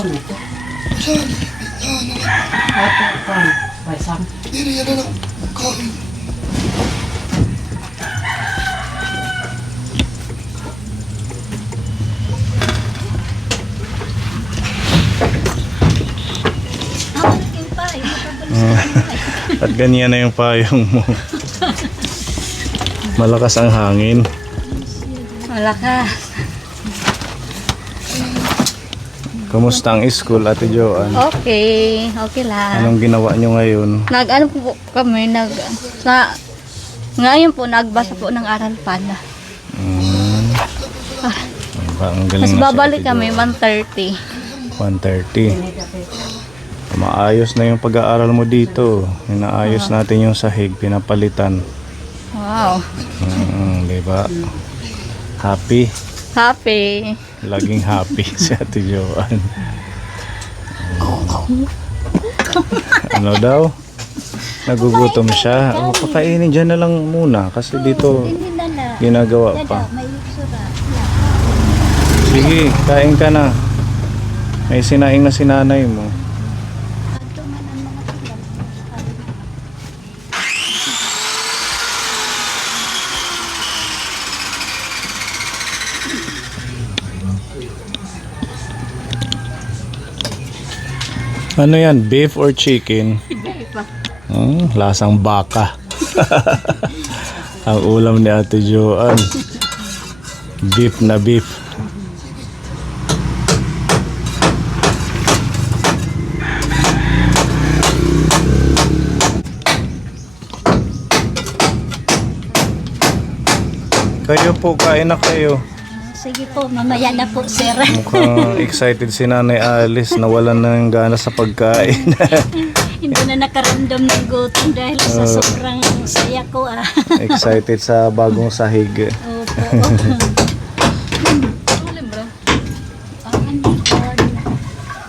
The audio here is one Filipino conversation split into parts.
ko nito. Saan? Ate, kan, paisang. Diri yan na kahoy. At ganyan na yung payong mo. Malakas ang hangin. Malakas. Kumusta ang school, Ate Joanne? Okay, okay lang. Anong ginawa nyo ngayon? Nag-ano po kami, ngayon po, nagbasa po ng aral pala. Ang galing Mas na si babalik Ate kami, Joanne. 1:30. 1:30. Maayos na yung pag-aaral mo dito. Inaayos natin yung sahig, pinapalitan. Wow. Diba? Happy. Happy. Laging happy si Ate Joanne. Ano daw? Nagugutom siya. O, pakainin dyan na lang muna kasi dito ginagawa pa. Sige, kain ka na. May sinaing na sinanay mo. Ano yan? Beef or chicken? Lasang baka. Ang ulam ni Ate Joanne. Beef na beef. Kayo po, kain na kayo. Sige po, mamaya na po, sir. Mukhang excited si Nanay Alice, nawalan na ng gana sa pagkain. Hindi na nakaramdam ng gutom dahil sa sobrang saya ko, Excited sa bagong sahig. Opo.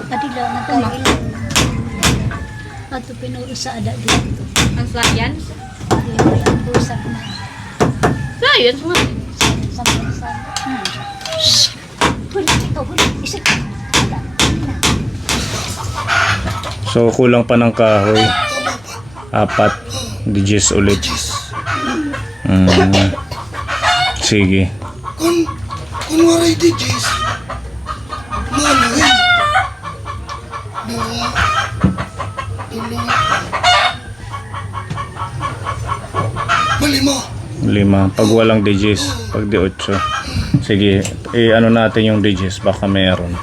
Padilaw na tayo. Ato pinuro sa ada dito. Ang science? Ang busak na. Science mo. Sa huli, ito, huli. Isip. So kulang pa ng kahoy. 4 digits ulit. Sige. Kung waray di Jis. Manuhin. Dua. Tulo. Malima. 5 pag walang digits, pag di 8. Sige, ano natin yung digits, baka meron.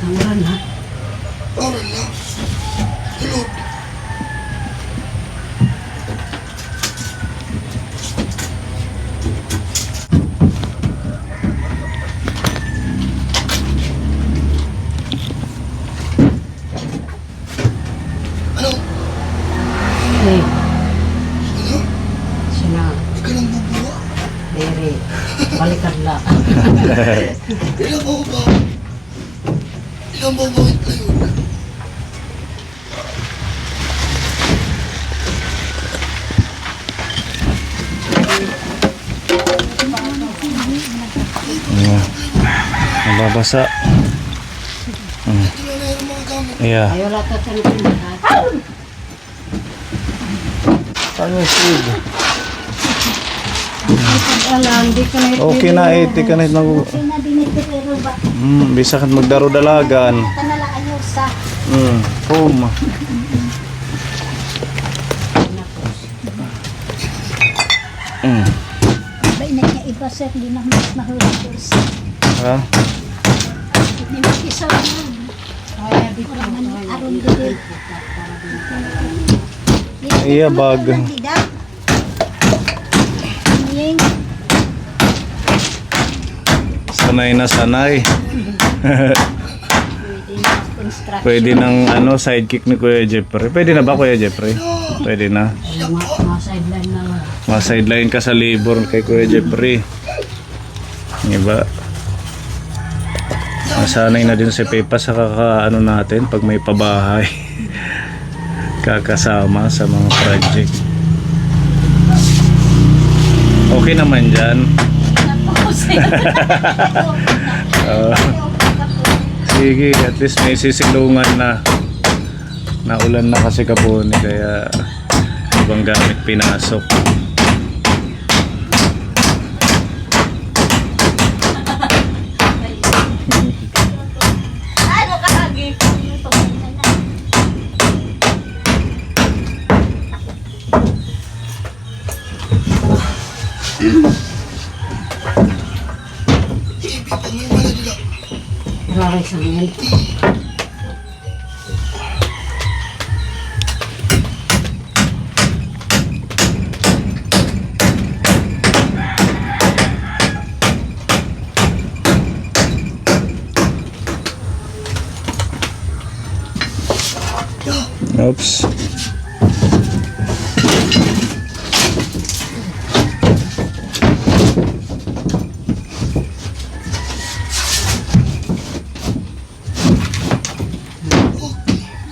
Tanguran ha. Oral na. Tulog. Ano? Eh, Ano? sina, Di ka nang bubuwa? dere, balikan la. Ilang mo ba? Ilang mo bakit na yun? Nababasa. Ito na na yung mga gamit. Yeah. Ayaw lata sa lahat. Ano seed? Alam, di ka na Okay na, 80 ka na mag... Kaya din ito, pero ba? Bisa ka magdaro-dalagan. Tanala ayaw sa. Home. Ba, ina niya iba, sir. Hindi na mas mahulog, sir. Ha? Hindi mag-isa na. Wala man yung aron dito. Iya, bag. Yung Sanay na sanay. construction. Pwede ng ano, sidekick ni Kuya Jeffrey. Pwede na ba, Kuya Jeffrey? Pwede na. mga sideline na lang. Ma-sideline ka sa labor kay Kuya Jeffrey. Diba? Masanay na din si Pepa sa kakaano natin pag may pabahay. Kakasama sa mga project. Okay naman dyan. Oo. Sige, at least may sisilungan na. Naulan na kasi Kapuni, kaya ibang gamit pinasok. Ano ka lagi? Ibi pa may wala nila. Raray sa ngayon. Oops.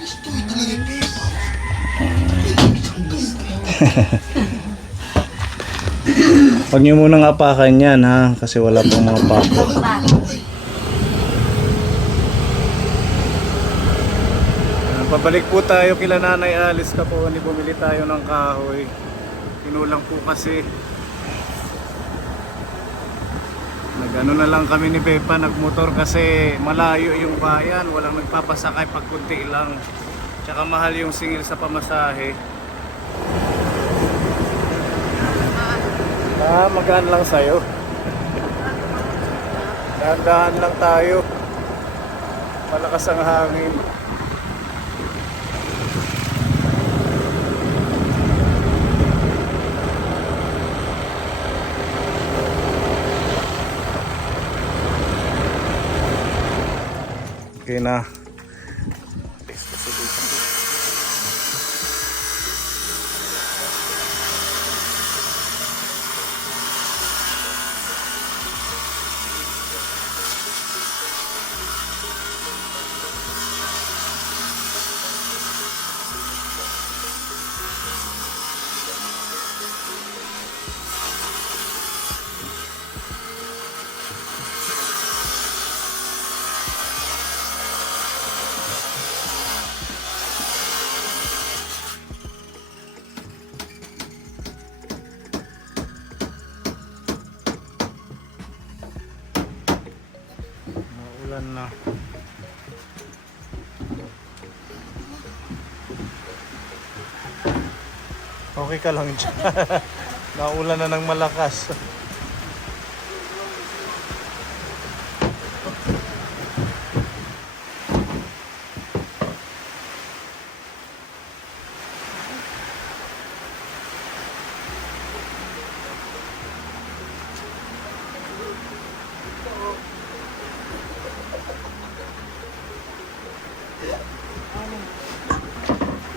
Gusto ito lang yung pipa. Huwag niyo munang apakan yan ha, kasi wala pang mga pako. Pabalik po tayo kila Nanay Alice Kapuni, bumili tayo ng kahoy. Kinulang po kasi. Nagano na lang kami ni Pepa, nagmotor kasi malayo yung bayan, walang nagpapasakay pag kunti lang. Tsaka mahal yung singil sa pamasahe. Magaan lang sa'yo. Dahan-dahan lang tayo. Malakas ang hangin. Okay na. Naulan na. Okay ka lang dyan. Naulan na ng malakas.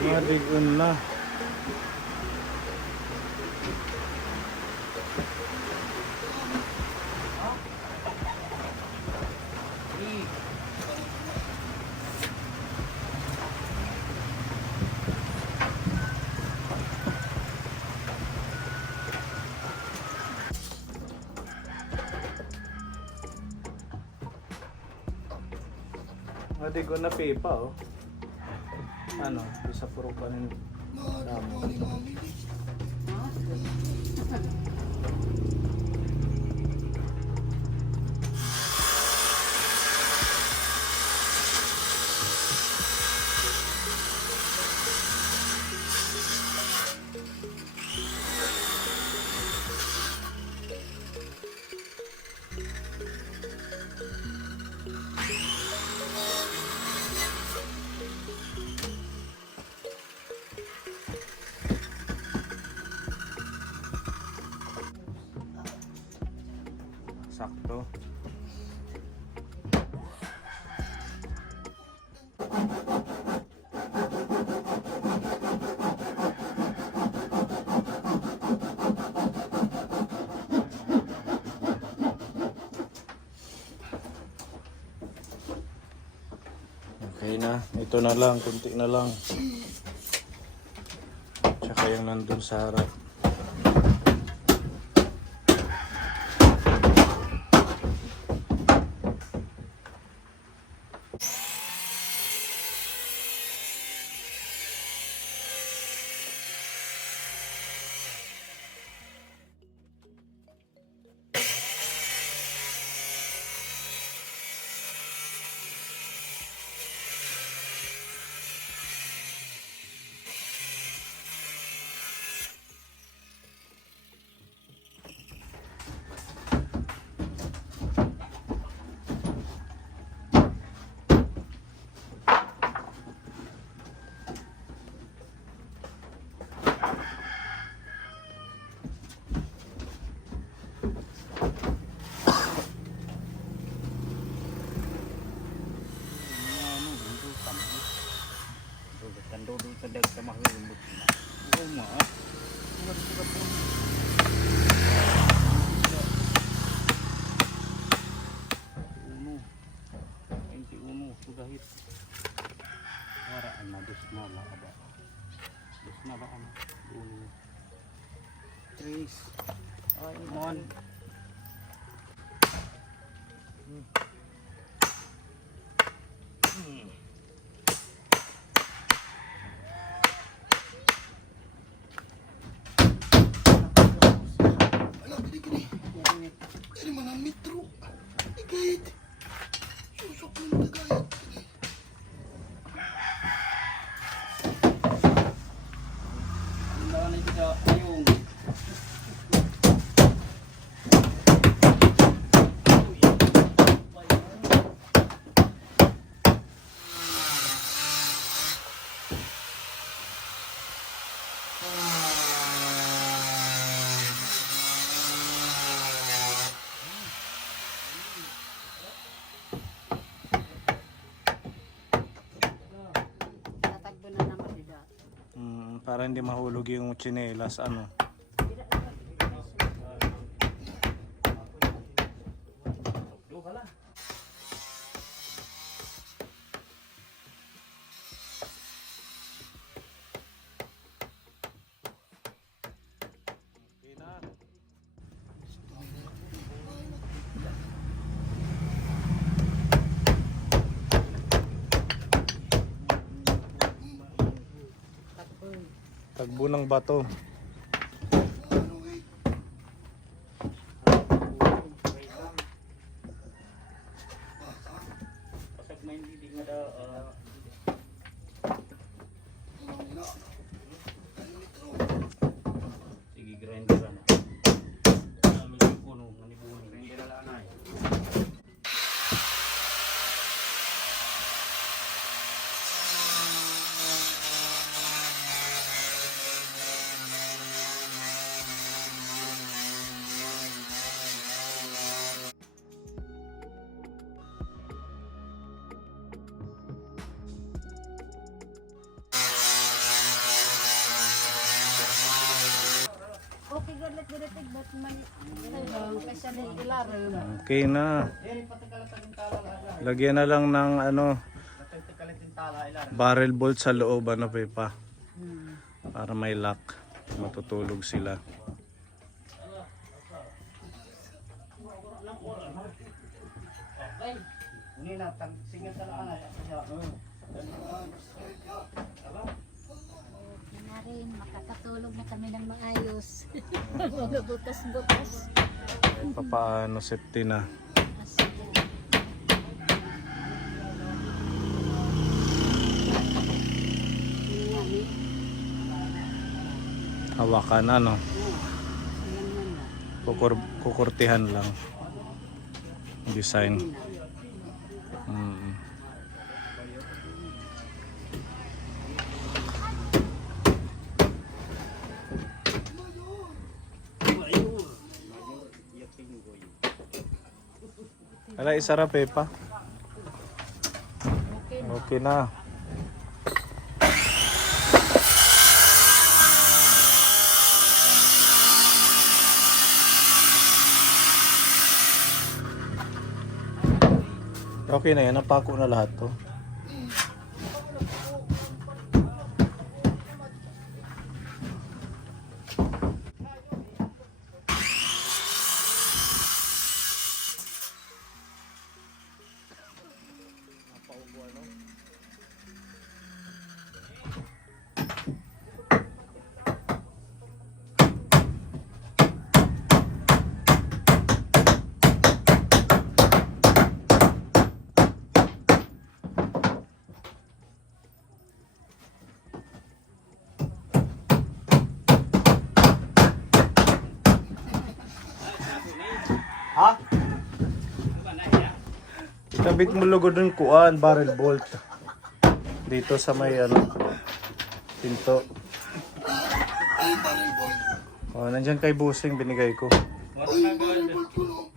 Madigon na. Madigon na Pepa oh. Ano, isa puro pa rin damo. Sakto. Okay na, ito na lang, kunti na lang. Tsaka yung nandun sa harap. Kadag sa mahulog. Oo nga. Uno. 21 sudahit. Waraan na dos na ba ba? Dos na ba ano? Uno. Trace. Ay, mon. Ala, gini. Dari mana metro? Igayit. Susok ng tagayat. Tatagbo na naman dito. Para hindi mahulog yung tsinelas ano. Tagbo ng bato. Sige, grinder na. Grinder na lang. Okay, galit but may kasi na ilarim. Okay na. Lagyan na lang ng ano barrel bolt sa loob ano Pepa. Para may lock. Matutulog sila. Na rin, makakatulog na kami ng maayos. Mga butas-butas. Papaano safety na. Hawakan ano. Kukurtihan lang. Design. Ala, isara Pepa. Okay na. Okay na yan, napako na lahat to. Ha? Ikabit mo logo dun kuan, barrel bolt. Dito sa may ano, pinto. Ay, barrel bolt. Oh, nandiyan kay Busing binigay ko. Ay, barrel bolt ko, no?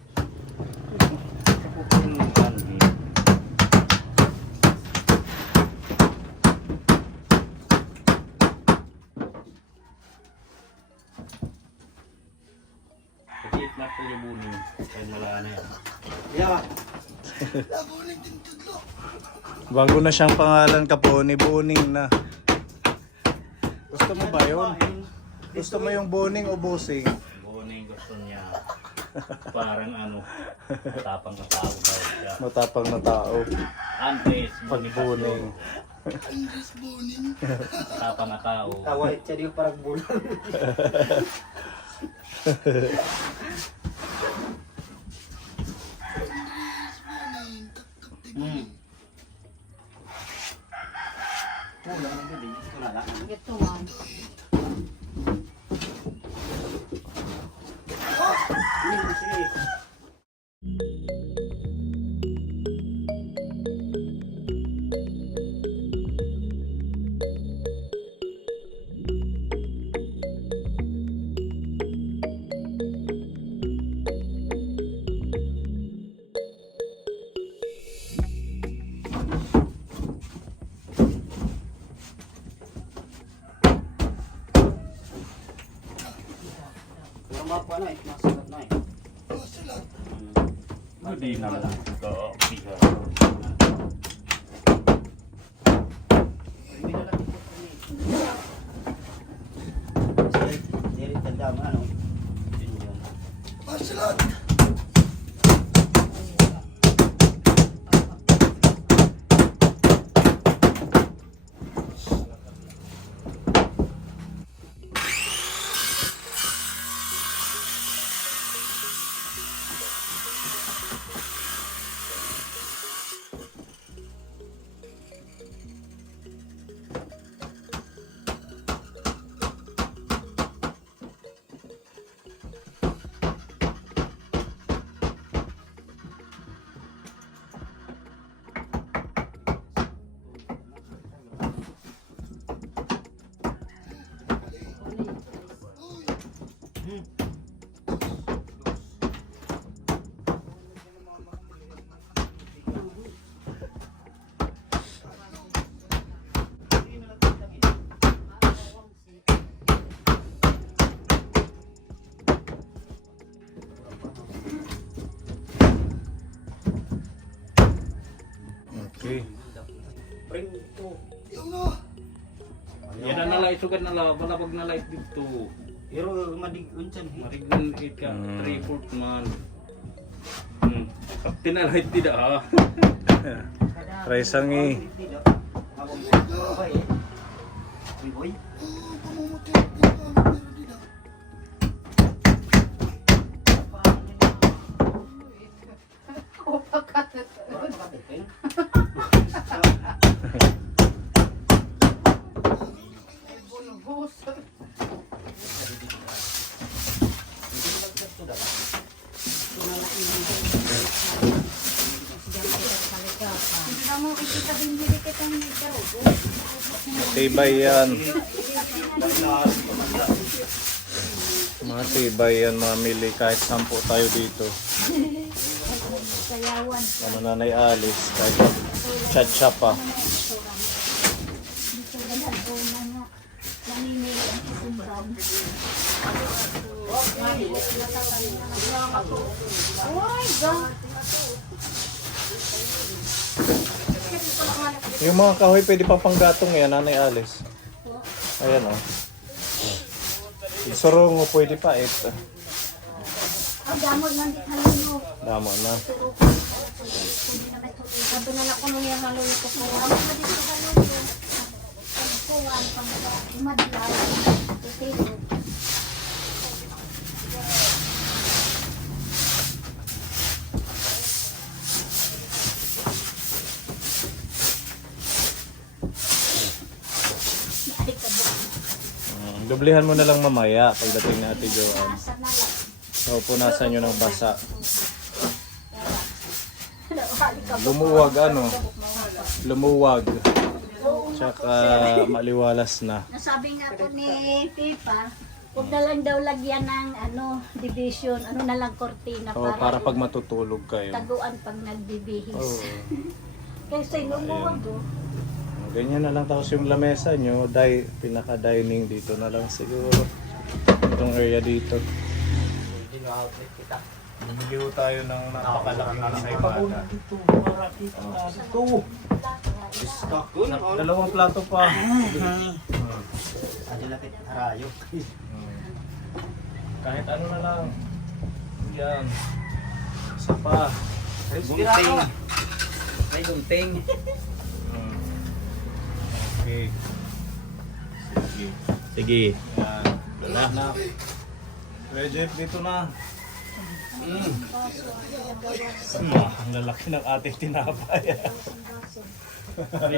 Bago na siyang pangalan Kaponi, Boning na. Gusto mo ba yun? Gusto mo yung Boning o Busing? Boning gusto niya. Parang ano, matapang na tao daw siya. Matapang na tao. Andres, Pag Boning. Andres Boning. matapang na tao. Tawahit siya di parang bulan. Ito man. Ang mga ano eh, masalat na eh. Masalat. Hindi na lang ito. Bigat. Dirit tanda mo ano. Masalat. Okay. Yung na. Yan na nalay sugat na la, balabag na light dito. Pero madig unsan. Marignan ka, 3/4 man. Pinalight tidak ah. Raisangi. Boy. Oo, pamamatay. Pero di na. Tibay yan. Mga tibay yan, mga mili. Kahit 10 tayo dito. Sayawan. Ano Nanay Alice, kahit chat-chat pa. Dito na ako na nga. Naninili ang isumbang. Oy, God. Yung mga kahoy pwede pang panggatong yan, Nanay Alice. Ayan o. Surungo pwede pa ito. Ang damot ng halino. Damo na. Sabi na lang ko nung yung halino ko. Ang mga dito halino. Ang kuwan, pang madlaw. Tutiro. Dublihan mo na lang mamaya pagdating na Ate Joanne. Asa na lang. So, punasan nyo ng basa. Lumuwag ano? Lumuwag. Tsaka maliwalas na. Nasabi nga po ni Pipa, huwag na lang daw lagyan ng division, na lang kortina O, para pag matutulog kayo. taguan pag nagbibihis. Oo. Kasi lumuwag Ganyan na lang, tapos yung lamesa nyo, pinaka-dining dito na lang siguro. Itong area dito. Bumili tayo ng napakalaking sa ibada. Dito, para kita. Dito. Takun. Dalawang plato pa. Adi lapit harayo. Kahit ano na lang. Yan. Isa pa. Gunting. May gunting. Okay. Sige. Sige. Yan. Na. Kuya Jeff, dito na. Ang lalaki ng ating tinapay.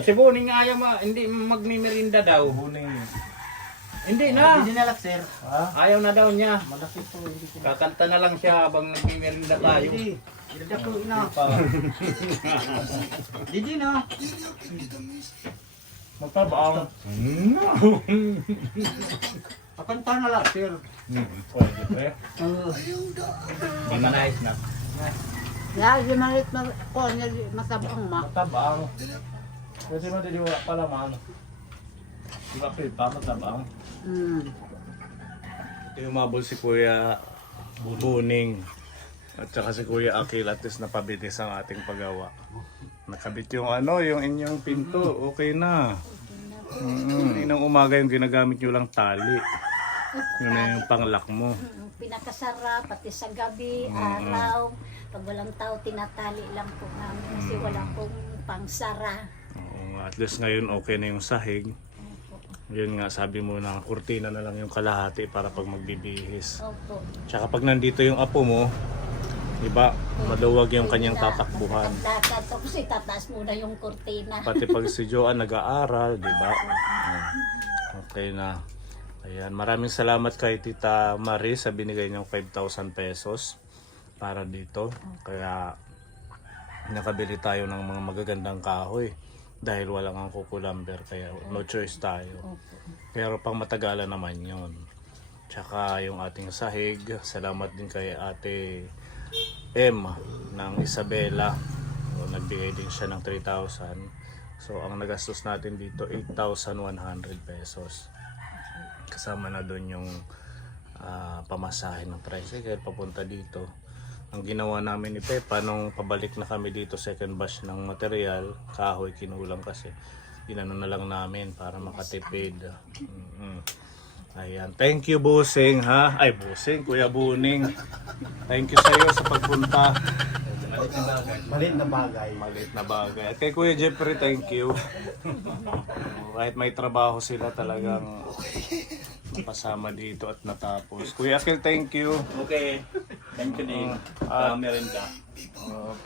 Si Buning ayaw hindi magmimerinda daw. Buning. Hindi na. Hindi nalak sir. Ayaw na daw niya. Malaki po. Hindi ko. Kakanta na lang siya habang nagmimerinda tayo. Hindi. Hindi ko na. Hindi na. Magtabaang. Kakanta na lang sir. Pwede pre. Di manayos na. Ya, di malit ko niya masabang ma. Magtabaang. Kasi madiliwala pala man. Di ba pre, magtabaang. Ito yung mabol si Kuya Buning. At saka si Kuya Akil at least napabilis ang ating paggawa. Nakabit yung yung inyong pinto. Okay na. Inang umaga yung ginagamit nyo lang tali. Yun na yung panglock mo. Pinakasara, pati sa gabi, araw. Pag walang tao, tinatali lang po namin kasi wala pong pangsara. Oo nga, at least ngayon okay na yung sahig. Yun nga, sabi mo na kurtina na lang yung kalahati para pag magbibihis. Opo. Tsaka pag nandito yung apo mo, diba, maluwag yung kanyang tatakbuhan. Lakad, tapos itataas muna yung kurtina. Pati pag si Joanne nag-aaral, diba? Okay na. Ayan, maraming salamat kay Tita Marie sa binigay niyang 5,000 pesos para dito. Kaya nakabili tayo ng mga magagandang kahoy dahil walang ang kukulamber, kaya no choice tayo. Pero pang matagalan naman yon. Tsaka yung ating sahig, salamat din kay Ate M ng Isabela. So, nagbigay din siya ng 3,000. So ang nagastos natin dito 8,100 pesos. Kasama na doon yung pamasahe ng tricycle papunta dito. Ang ginawa namin ni Pepa nung pabalik na kami dito, second batch ng material, kahoy kinulang kasi. Inano na lang namin para makatipid. Ayan. Thank you, Busing, ha? Ay, Busing, Kuya Buning. Thank you sa iyo sa pagpunta. Malit na bagay. Maliit na bagay. At kay Kuya Jeffrey, thank you. Kahit may trabaho sila, talagang napasama dito at natapos. Kuya Akil, thank you. Okay. Thank you din. Merinda.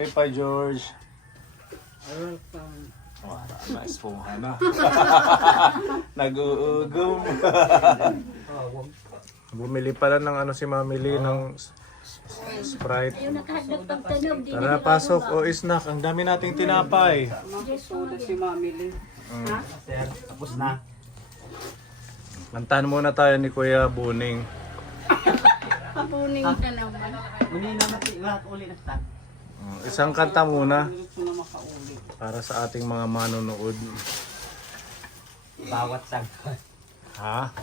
Pepa George. Welcome. Wala na, esponja na. Nag-uugom. Bumili pala ng si Mami Lee ng Sprite. Yung nakahagdag pagtanog, di Tara, pasok. O, snack. Ang dami nating tinapay. Soda si Mami Lee. Sir, tapos na. Kantahan muna tayo ni Kuya Buning. Kapuning ka naman. Muli na lahat uli na start. Isang kanta muna Gusto na makauli. para sa ating mga manonood. Bawat sagwan. Ha?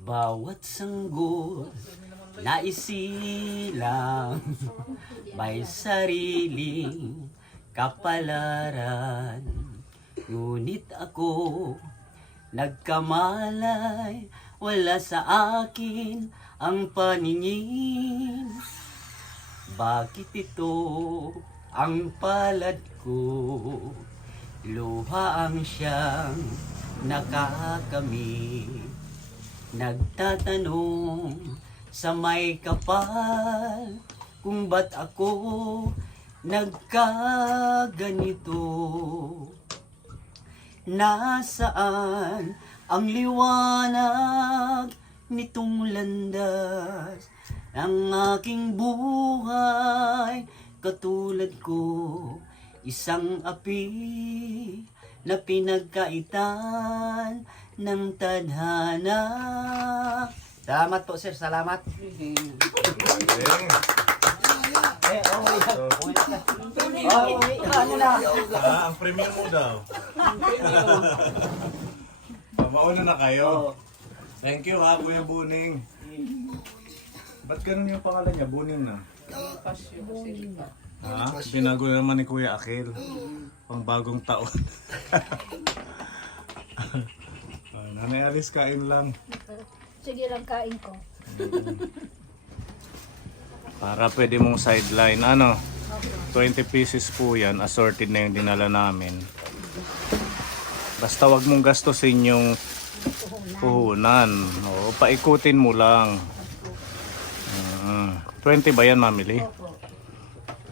Bawat sanggol na isilang may sariling kapalaran. Ngunit ako nagkamalay, wala sa akin ang paningin. Bakit ito ang palad ko? Luha ang siyang nakakamit. Nagtatanong sa may kapal kung ba't ako nagkaganito. Nasaan ang liwanag nitong landas ng aking buhay? Katulad ko, isang api na pinagkaitan ng tadhana. Salamat po sir, salamat. Ang premium mo daw. Mauna na kayo. Thank you ha, Kuya Buning. Ba't ganun yung pangalan niya? Buning na. Ha? Binago naman ni Kuya Akil. Pang bagong taon. Nanay Alice, kain lang. Sige lang, kain ko. Para pwede mong sideline. Ano? 20 pieces po yan. Assorted na yung dinala namin. Basta wag mong gastusin yung puhunan. Oo, paikutin mo lang. 20 ba yan, mamili?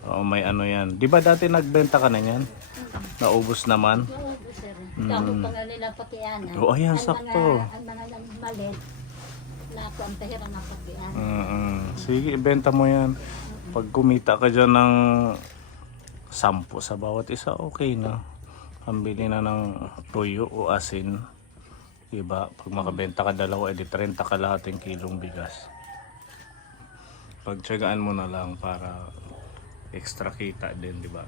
Oo, may ano yan. Di ba dati nagbenta ka na yan? Naubos naman? Oo, sir. Damo pa nga nila patianan. Oo, ayan, Ang sakto. Ang mga malit na ako ang tahira ng patianan. Sige, ibenta mo yan. Pag kumita ka dyan ng 10 sa bawat isa, okay na. Pambili na ng tuyo o asin. Diba? Pag makabenta ka dalawa, edi 30 kalahating kilong bigas. Pagtsagaan mo na lang para extra kita din, diba?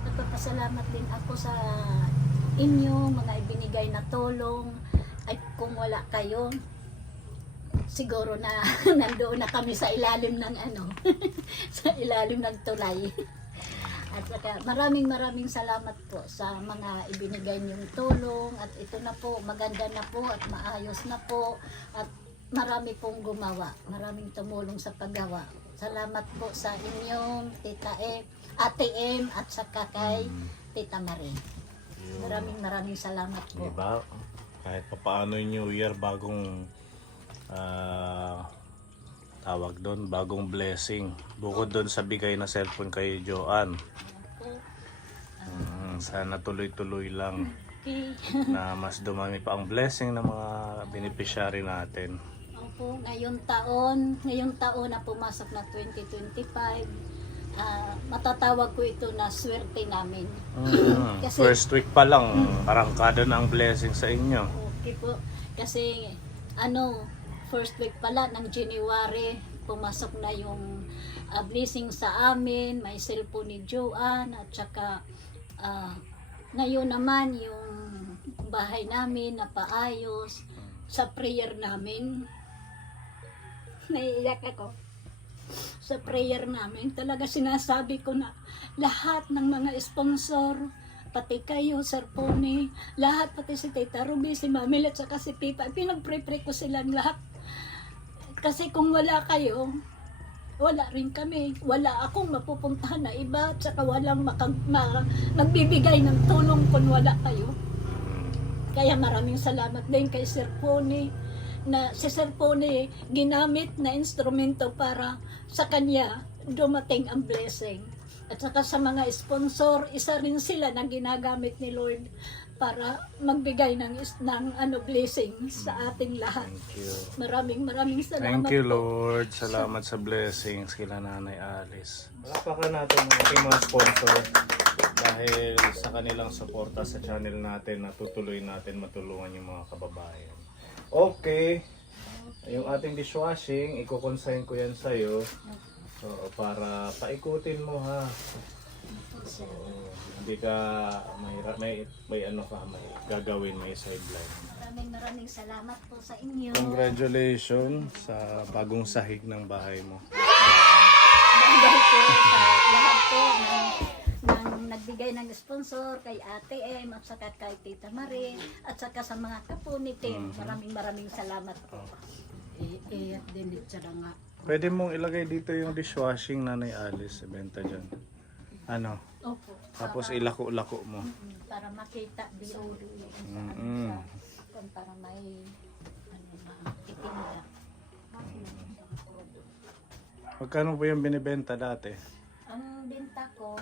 Nagpapasalamat din ako sa inyo, mga ibinigay na tulong. Ay kung wala kayo, siguro na nandoon na kami sa ilalim ng sa ilalim ng tulay. At saka maraming salamat po sa mga ibinigay niyong tulong at ito na po, maganda na po at maayos na po at marami pong gumawa, maraming tumulong sa paggawa. Salamat po sa inyong Tita Ate M at saka kay Tita Marie. Maraming salamat po. Diba? Kahit papaano yung New Year, bagong tawag doon, bagong blessing. Bukod doon sa bigay na cellphone kay Joanne. Sana tuloy-tuloy lang Okay. na mas dumami pa ang blessing ng mga beneficiary natin. Opo, ngayong taon na pumasok na 2025, matatawag ko ito na swerte namin. Kasi- First week pa lang, arangkada na ang blessing sa inyo. Okay po. Kasi first week pala ng January, pumasok na yung blessing sa amin, may cellphone ni Joanne at saka ngayon naman yung bahay namin na paayos sa prayer namin. Naiiyak ako. Sa prayer namin, talaga sinasabi ko na lahat ng mga sponsor, pati kayo, Sir Pony, lahat, pati si Tita Ruby, si Mami, at saka si Pipa, pinag-pray-pray ko silang lahat. Kasi kung wala kayo, wala rin kami. Wala akong mapupuntahan na iba, at saka walang magbibigay ng tulong kung wala kayo. Kaya maraming salamat din kay Sir Pony, na si Sir Pony ginamit na instrumento para sa kanya dumating ang blessing. At saka sa mga sponsor, isa rin sila na ginagamit ni Lord para magbigay ng blessing sa ating lahat. Thank you. Maraming salamat. Thank you, po. Lord. Salamat sa blessings kila Nanay Alice. Malapakan natin ang ating mga sponsor dahil sa kanilang suporta sa channel natin, natutuloy natin matulungan yung mga kababayan. Okay. Yung ating dishwashing, i-consign ko yan sa'yo. Para paikutin mo, ha. Hindi ka may gagawin, may sideline. Maraming salamat po sa inyo. Congratulations sa bagong sahig ng bahay mo. Dahil po sa lahat po ng nagbigay ng sponsor kay Ate M at saka kay Tita Marie at saka sa mga kapuni team. Maraming salamat po. At din siya nga. Pwede mong ilagay dito yung dishwashing, Nanay Alice, ibenta dyan. Ano? Opo. Tapos ilako-lako mo. Para makita DOD. Para may itinda. Magkano po yung binibenta dati? Ang benta ko,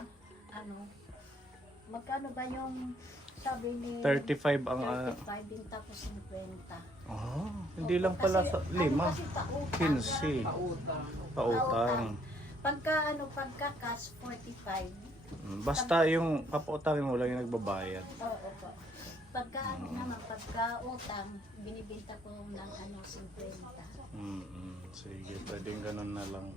magkano ba yung sabi ni 35 ang... 35, benta ko 50. Hindi lang pala sa 5. Kasi pautang. 15. Pautang. Pagka cash 45. Basta yung papautangin mo lang yung nagbabayad. Oo po. Pagka utang, binibenta ko ng 50. Sige, pwedeng ganun na lang.